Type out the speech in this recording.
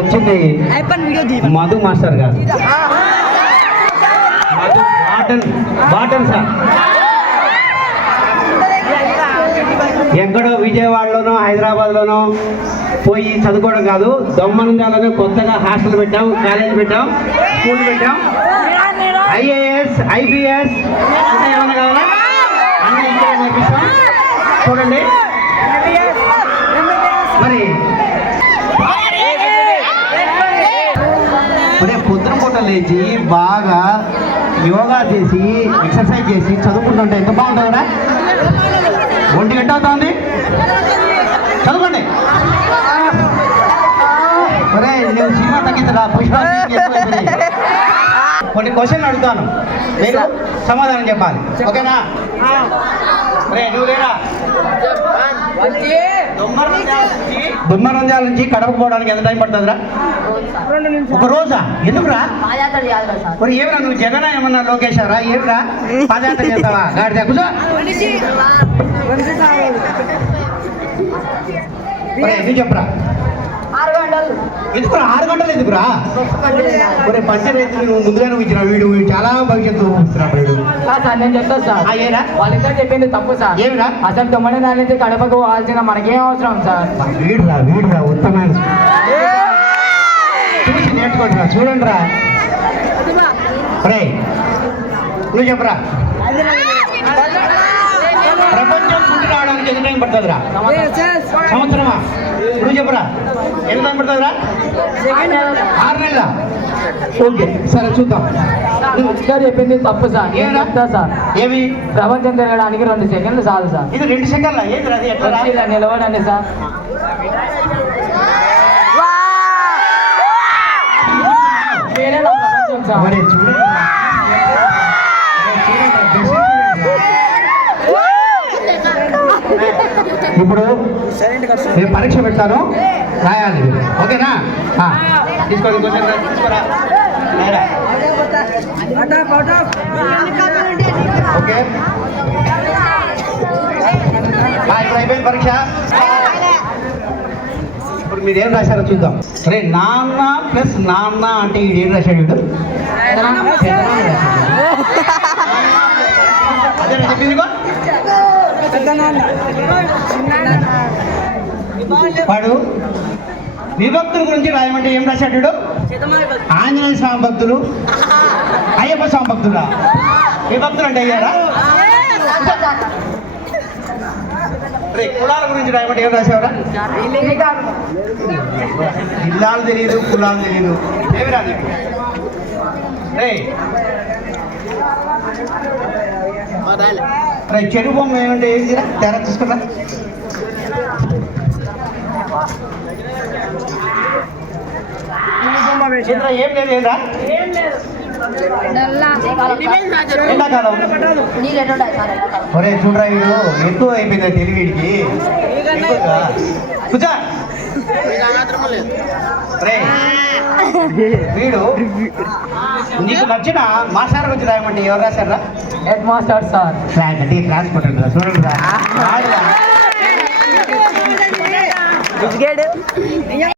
వచ్చింది మధు మాస్టర్ గారు. మధు బాటన్ సార్ ఎక్కడో విజయవాడలోనో హైదరాబాద్లోనో పోయి చదువుకోవడం కాదు, దొమ్మనందాలోనే కొత్తగా హాస్టల్ పెట్టాం, కాలేజ్ పెట్టాం, స్కూల్ పెట్టాం. ఐఏఎస్ ఐపీఎస్ ఏమన్నా కావాలా అన్నీ ఇక్కడ నేర్పిస్తాం. చూడండి మరి పొద్దున పూట లేచి బాగా యోగా చేసి ఎక్సర్సైజ్ చేసి చదువుకుంటుంటే ఎంత బాగుంటుందా? 1 గంట అవుతుంది, చదువుకోండి. ఒరే నేను సినిమా తగ్గించరా, పుష్ప కొన్ని క్వశ్చన్లు అడుగుతాను, మీరు సమాధానం చెప్పాలి, ఓకేనా? రే నువ్వు లేరా? దుమ్మరంజాల నుంచి కడప పోవడానికి ఎంత టైం పడుతుందిరా? 1 రోజా? ఎందుకురా? మరి ఏమరా నువ్వు జగన్ ఏమన్నా లోకేశారా? ఏమిరా పాదయాత్ర చేస్తావా? గాడి కూర్చో. ఎందుకు చెప్పరా? 6 గంటలు. ఎందుకురా 6 గంటలు? ఎందుకురా? మరి పంచర్ రైతు నువ్వు ముందుగానే ఇచ్చిన వీడు చాలా భవిష్యత్తు చూపిస్తున్నాడు. నేను చెప్తాను సార్, ఏరా వాళ్ళిద్దరు చెప్పింది తప్పు సార్. ఏమిరా? అసలు తొమ్మిది దాని నుంచి కడపకు పోవాల్సిన మనకేం అవసరం సార్? వీడురా ఉత్తమైన చూసి నేర్చుకుంటురా. చూడండి రా, రే నువ్వు చెప్పరా. ప్రపంచం చుట్టూ రావడానికి ఎంత టైం పడుతుందిరా? సంవత్సరమా? నువ్వు చెప్పరా ఎంత టైం పడుతుందిరా? 6 నెలల. ఓకే సరే చూద్దాం. ఇద్దరు చెప్పింది తప్పు సార్. చెప్తా సార్, ఏమి ప్రపంచం తిరగడానికి 2 సెకండ్లు చాలు సార్. ఇది 2 సెకండ్ల? ఏది అది ఎట్లా నిలవడండి సార్. నేనే నా ప్రపంచం సార్. ఇప్పుడు నేను పరీక్ష పెడతాను, రాయాలి, ఓకేనా? తీసుకోండి, తీసుకోరా. ఓకే ఇప్పుడు అయిపోయింది పరీక్ష. ఇప్పుడు మీరు ఏం రాశారో చూద్దాం. సరే, నాన్న ప్లస్ నాన్న అంటే ఇది ఏం రాశాడు? అదే చెప్పింది. వాడు విభక్తుల గురించి రాయమంటే ఏం రాశాడు? ఆంజనేయ స్వామి భక్తులు, అయ్యప్ప స్వామి భక్తులా? విభక్తులు అంటే అయ్యారా? కులాల గురించి రాయమంటే ఏం రాసేవరా? జిల్లాలు తెలియదు, కులాలు తెలియదు, ఏమి రాదు. చెరువు బొమ్మ ఏమంటే ఏంటి? తెర చూసుకున్నా. ఏం లేదు, ఏంటా? ఎండాకాలం. ఒరే చూడరా, వీడు ఎక్కువ అయిపోయింది తెలివిడికి. కూర్చో. వీడు నీకు నచ్చిన మాస్టర్ గురించి రాయమంటే ఎవరు రాశారా? Head master sir. క్లాస్ కొట్టండి, చూడండి రా.